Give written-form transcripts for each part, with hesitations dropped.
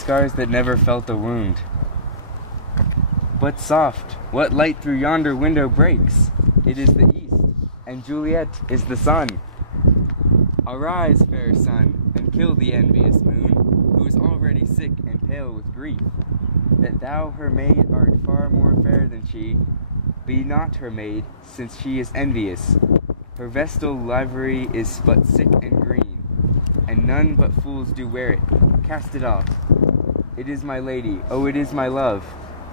scars that never felt a wound. But soft, what light through yonder window breaks? It is the east, and Juliet is the sun. Arise, fair sun, and kill the envious moon, who is already sick and pale with grief. That thou, her maid, art far more fair than she, be not her maid, since she is envious. Her vestal livery is but sick and green, and none but fools do wear it. Cast it off. It is my lady, oh, it is my love.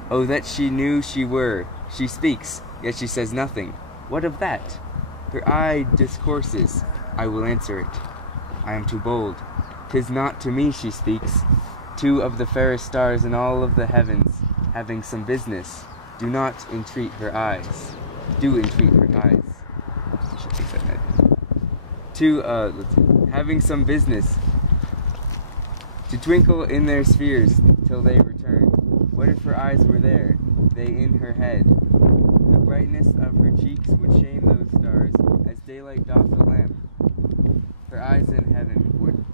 Oh, that she knew she were. She speaks, yet she says nothing. What of that? Her eye discourses. I will answer it. I am too bold. 'Tis not to me she speaks. Two of the fairest stars in all of the heavens, having some business, do not entreat her eyes. Do entreat her eyes. I should fix that head. Having some business, to twinkle in their spheres till they return. What if her eyes were there, they in her head? The brightness of her cheeks would shame those stars, as daylight doth the lamp. Her eyes in heaven would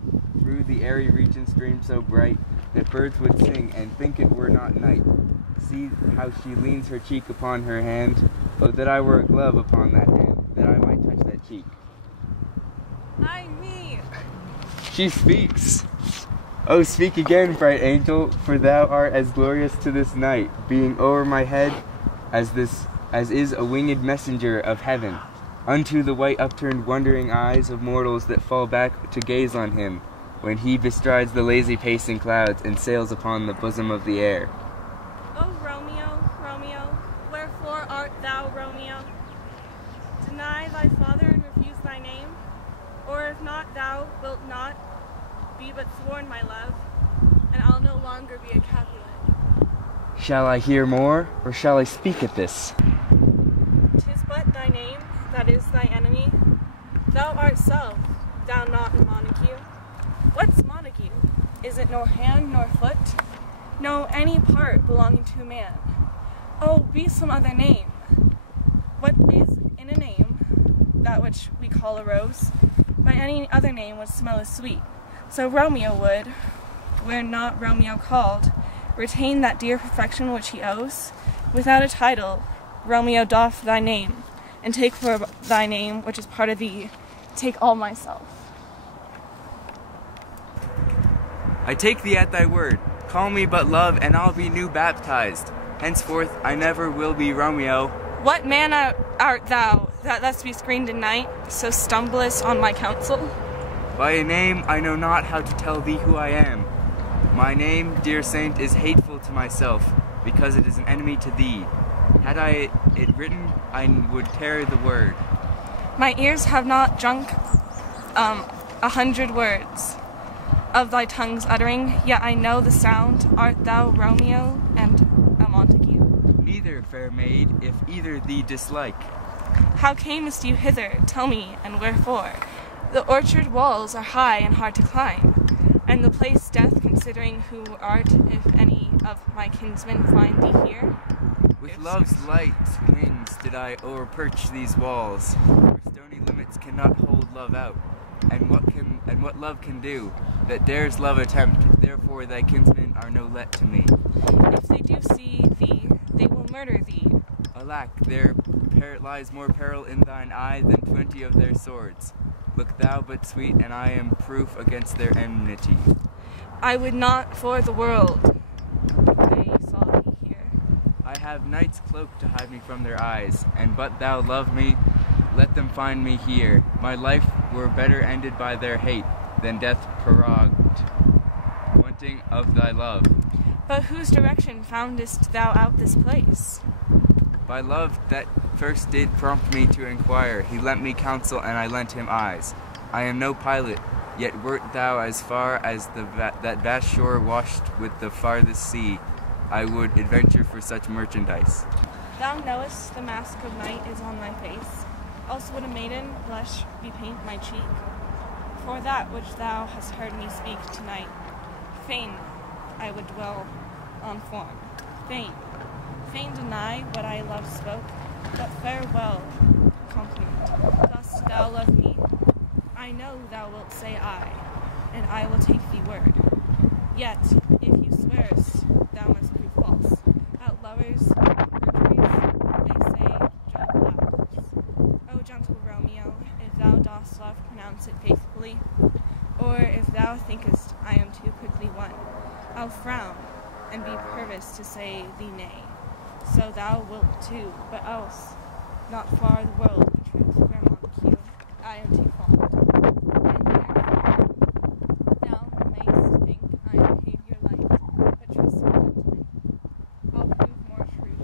through the airy region stream so bright, that birds would sing and think it were not night. See how she leans her cheek upon her hand. Oh, that I were a glove upon that hand, that I might touch that cheek. Ay me! She speaks! Oh, speak again, bright angel, for thou art as glorious to this night, being o'er my head as is a winged messenger of heaven, unto the white upturned wondering eyes of mortals that fall back to gaze on him, when he bestrides the lazy pacing clouds and sails upon the bosom of the air. O Romeo, Romeo, wherefore art thou Romeo? Deny thy father and refuse thy name? Or if not, thou wilt not be but sworn, my love, and I'll no longer be a Capulet. Shall I hear more, or shall I speak at this? 'Tis but thy name that is thy enemy. Thou art self, thou not a Montague. What's Montague? Is it nor hand nor foot? No, any part belonging to a man. Oh, be some other name. What is in a name, that which we call a rose, by any other name would smell as sweet. So Romeo would, were not Romeo called, retain that dear perfection which he owes. Without a title, Romeo doff thy name, and take for thy name, which is part of thee, take all myself. I take thee at thy word. Call me but love, and I'll be new baptized. Henceforth I never will be Romeo. What man art thou, that thus be screened in night, so stumblest on my counsel? By a name I know not how to tell thee who I am. My name, dear saint, is hateful to myself, because it is an enemy to thee. Had I it written, I would tear the word. My ears have not drunk 100 words of thy tongue's uttering, yet I know the sound. Art thou Romeo and a Montague? Neither, fair maid, if either thee dislike. How camest you hither? Tell me, and wherefore? The orchard walls are high and hard to climb, and the place death, considering who art, if any of my kinsmen find thee here. With love's light wings did I o'erperch these walls, where stony limits cannot hold love out. And what love can do, that dares love attempt, therefore thy kinsmen are no let to me. If they do see thee, they will murder thee. Alack, there lies more peril in thine eye than 20 of their swords. Look thou but sweet, and I am proof against their enmity. I would not for the world they saw thee here. I have night's cloak to hide me from their eyes, and but thou love me, let them find me here. My life were better ended by their hate than death prorogued, wanting of thy love. But whose direction foundest thou out this place? By love that first did prompt me to inquire, he lent me counsel and I lent him eyes. I am no pilot, yet wert thou as far as that vast shore washed with the farthest sea, I would adventure for such merchandise. Thou knowest the mask of night is on thy face, else would a maiden blush bepaint my cheek. For that which thou hast heard me speak tonight, fain I would dwell on form, fain deny what I love spoke, but farewell, compliment. Dost thou love me? I know thou wilt say I, and I will take thee word. Yet, if you swearest, thou must prove false. At lovers' perjuries, they say job laughs. O gentle Romeo, if thou dost love, pronounce it faithfully. Or if thou thinkest I am too quickly won, I'll frown, and be pervious to say thee nay. So thou wilt too, but else, not far the world be truth, fair Montague, I am too fond. And therefore thou mayst think I am behaviour light, but trust me, gentlemen, I'll prove more true,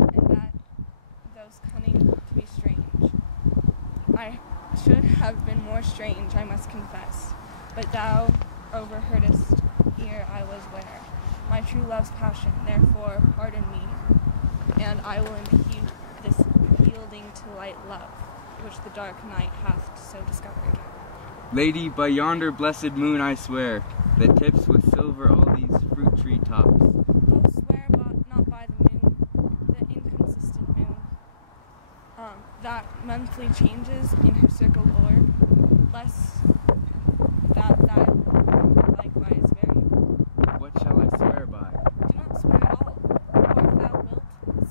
and that those cunning to be strange. I should have been more strange, I must confess, but thou overheardest ere I was ware my true love's passion, therefore pardon me, and I will impute this yielding to light love, which the dark night hath so discovered. Lady, by yonder blessed moon I swear, that tips with silver all these fruit tree tops. Oh, swear not by the moon, the inconsistent moon, that monthly changes in her circle o'er, lest that thy likewise vary. What shall I swear by? Do not swear at all, or if thou wilt,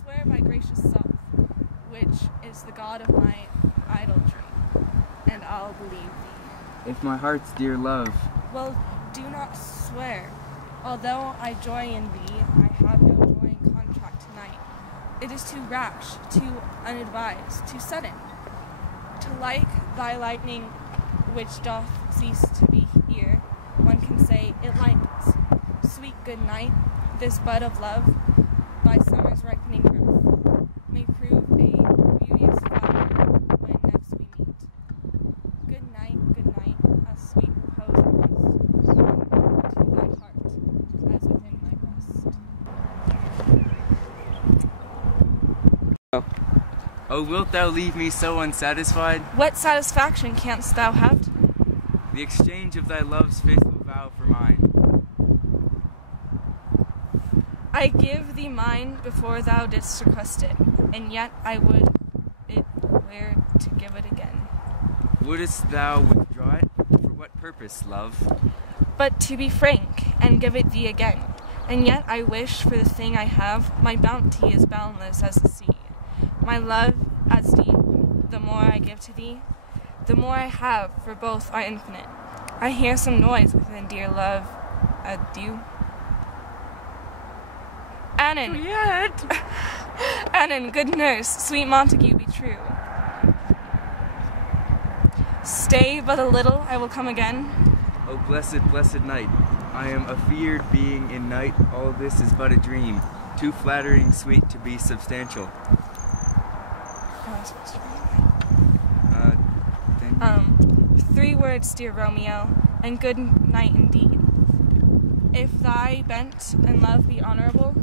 swear by gracious self, which is the God of my idolatry, and I'll believe thee. If my heart's dear love. Well, do not swear. Although I joy in thee, I have no joy in contract tonight. It is too rash, too unadvised, too sudden. To like thy lightning, which doth cease to be here, one can say it lightens. Sweet good night, this bud of love, by summer's ripening breath, may prove a beauteous flower when next we meet. Good night, a sweet repose must come to thy heart, as within my breast. Oh, wilt thou leave me so unsatisfied? What satisfaction canst thou have? The exchange of thy love's faithful vow for mine. I give thee mine before thou didst request it, and yet I would it were to give it again. Wouldst thou withdraw it? For what purpose, love? But to be frank, and give it thee again. And yet I wish for the thing I have, my bounty is boundless as the sea. My love as deep, the more I give to thee, the more I have, for both are infinite. I hear some noise within, dear love. Adieu. Annan! Juliet! Annan, good nurse, sweet Montague, be true. Stay but a little, I will come again. O blessed, blessed night, I am afeard being in night, all this is but a dream, too flattering sweet to be substantial. Then 3 words, dear Romeo, and good night indeed. If thy bent and love be honorable,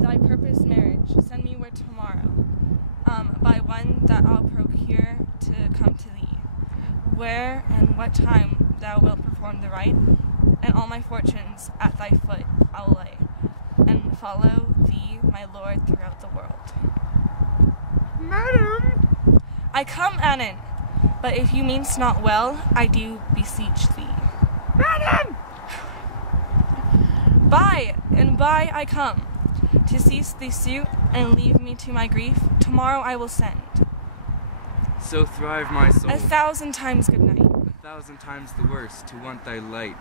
thy purpose marriage, send me word tomorrow, by one that I'll procure to come to thee, where and what time thou wilt perform the rite, and all my fortunes at thy foot I'll lay, and follow thee, my lord, throughout the world. Madam! I come, Annan, but if you mean'st not well, I do beseech thee. Madam! By and by I come, to cease the suit and leave me to my grief. Tomorrow I will send. So thrive my soul. 1,000 times good night. 1,000 times the worse to want thy light.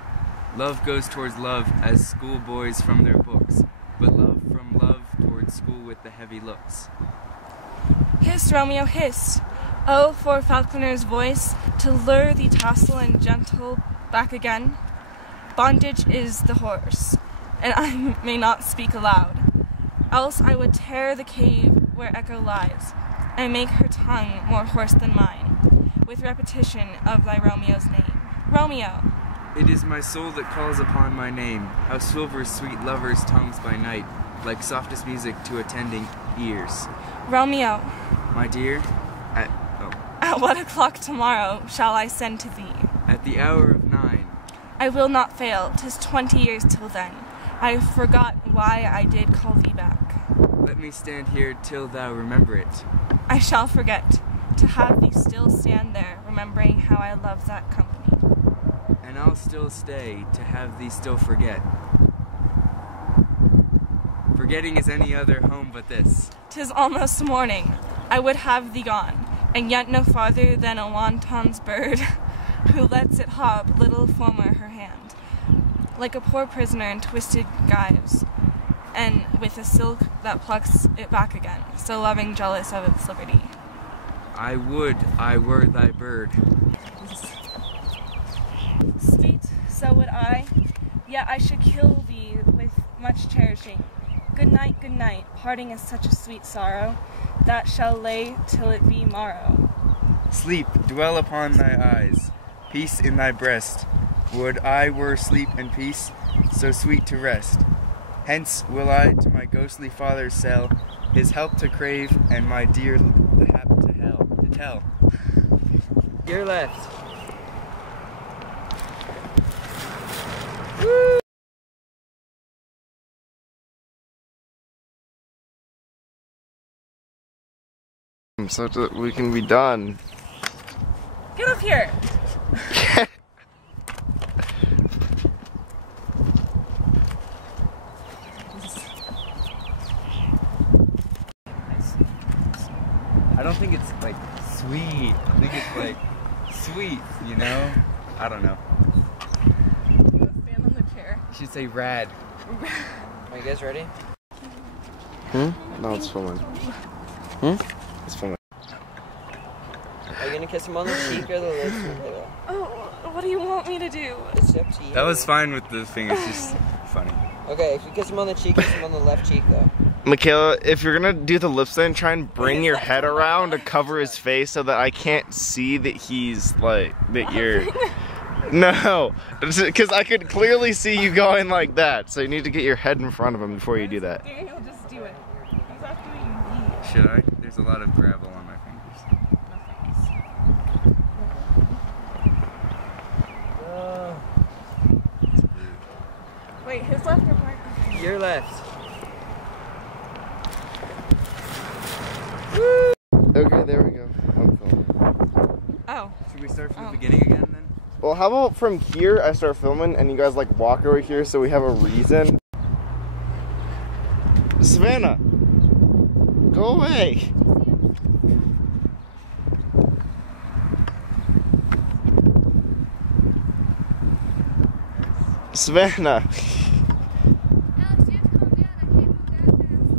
Love goes towards love as schoolboys from their books, but love from love towards school with the heavy looks. Hist, Romeo, hist! Oh, for falconer's voice, to lure the tassel and gentle back again. Bondage is the horse, and I may not speak aloud, else I would tear the cave where echo lies, and make her tongue more hoarse than mine, with repetition of thy Romeo's name. Romeo! It is my soul that calls upon my name, how silver sweet lovers' tongues by night, like softest music to attending ears. Romeo! My dear, At what o'clock tomorrow shall I send to thee? at the hour of 9. I will not fail, 'tis 20 years till then. I forgot why I did call thee back. Let me stand here till thou remember it. I shall forget, to have thee still stand there, remembering how I love that company. And I'll will still stay to have thee still forget. Forgetting is any other home but this. 'Tis almost morning, I would have thee gone, and yet no farther than a wanton's bird, who lets it hop little former her hand, like a poor prisoner in twisted gyves, and with a silk that plucks it back again, so loving jealous of its liberty. I would I were thy bird. Sweet, so would I, yet I should kill thee with much cherishing. Good night, parting is such a sweet sorrow, that shall lay till it be morrow. Sleep, dwell upon thy eyes, peace in thy breast. Would I were sleep and peace, so sweet to rest. Hence will I to my ghostly father sell, his help to crave, and my dear the hap to tell. Your left. Woo! So that we can be done. Get up here! I don't think it's like sweet. I think it's like sweet, you know? I don't know. Stand on the chair. You should say rad. Are you guys ready? No, it's filming. It's filming. Are you gonna kiss him on the cheek or the lips? Oh, what do you want me to do? It's up to you. That was fine with the thing, it's just funny. Okay, if you kiss him on the cheek, kiss him on the left cheek though. Michaela, if you're gonna do the lips thing, try and bring your head around to cover his face so that I can't see that he's like, that you're... No, because I could clearly see you going like that, so you need to get your head in front of him before you do that. Daniel, just do it. Exactly what you need. Should I? There's a lot of gravel on my fingers. Wait, his left or right? Your left. Okay, there we go. I'm filming. Oh. Should we start from the beginning again then? Well, how about from here I start filming and you guys like walk over here so we have a reason? Savannah! Go away! Savannah! Alex, you have to calm down. I can't move that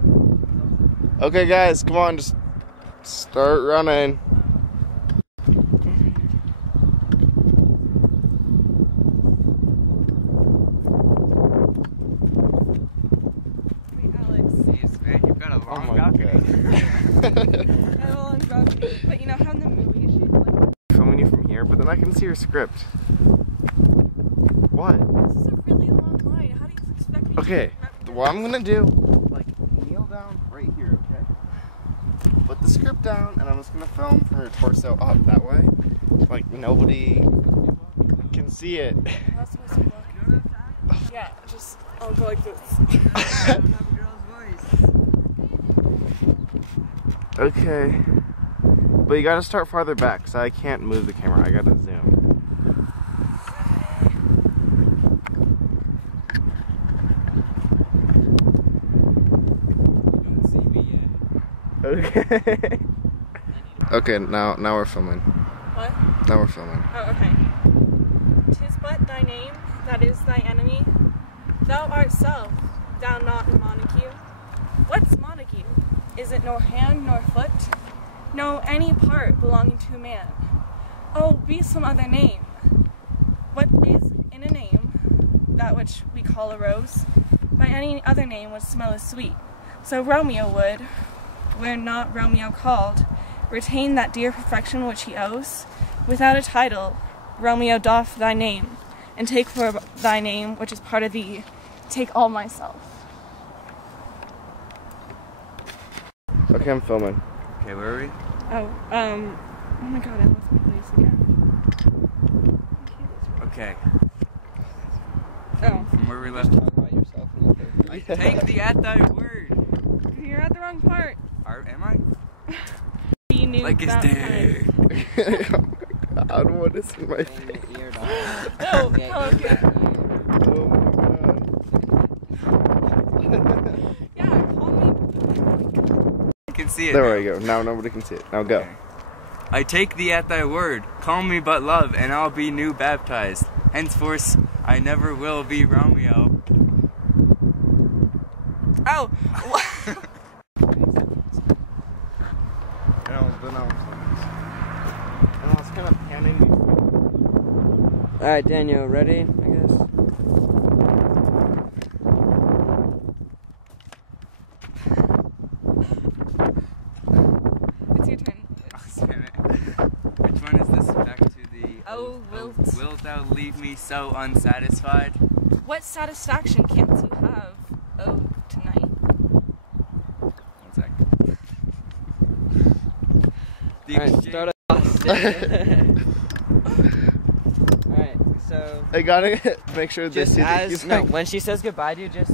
fast. Okay guys, come on, just start running. Wait, Alex. Jeez, man, you've got a Oh long my balcony. I have a long balcony, but you know how in the movie she like... Filming you from here, but then I can see your script. What? This is a really long line. How do you expect me Okay, to... what I'm gonna do, like, kneel down right here, okay? Put the script down, and I'm just gonna film from your torso up that way. Like, nobody can see it. How's supposed to look? Yeah, just... I'll go like this. Okay. But you gotta start farther back, so I can't move the camera. I gotta zoom. You don't see me yet. Okay. Okay, now we're filming. What? Now we're filming. Oh, okay. 'Tis but thy name that is thy enemy. Thou art self, thou not in monarchy. What's monarchy? Is it nor hand nor foot? No, any part belonging to man. Oh, be some other name. What is in a name, that which we call a rose, by any other name would smell as sweet. So Romeo would, were not Romeo called, retain that dear perfection which he owes. Without a title, Romeo doff thy name, and take for thy name, which is part of thee, take all myself. Okay, I'm filming. Okay, where are we? Oh my god, I lost my place again. Okay. Oh, From where we left. Talk about yourself a little bit. I take thee at thy word. you're at the wrong part. Am I? Be new Like it's baptized. Oh my God. I don't want to see my face. Bang your ear dog. No, Yeah, oh, eat okay. that ear. Oh my god. Yeah, call me. I can see it. There now. we go. Now nobody can see it. Now go. Okay. I take thee at thy word. Call me but love, and I'll be new baptized. Henceforth, I never will be Romeo. Oh, what? It's kind of panning. Alright, Daniel, ready? I guess. It's your turn. Which one is this? Back to the. Oh, wilt. Wilt thou leave me so unsatisfied? What satisfaction can't you have? Oh, tonight. 1 second. The Alright, exchange- start off. Alright, so I gotta make sure this just is as no, when she says goodbye to you, just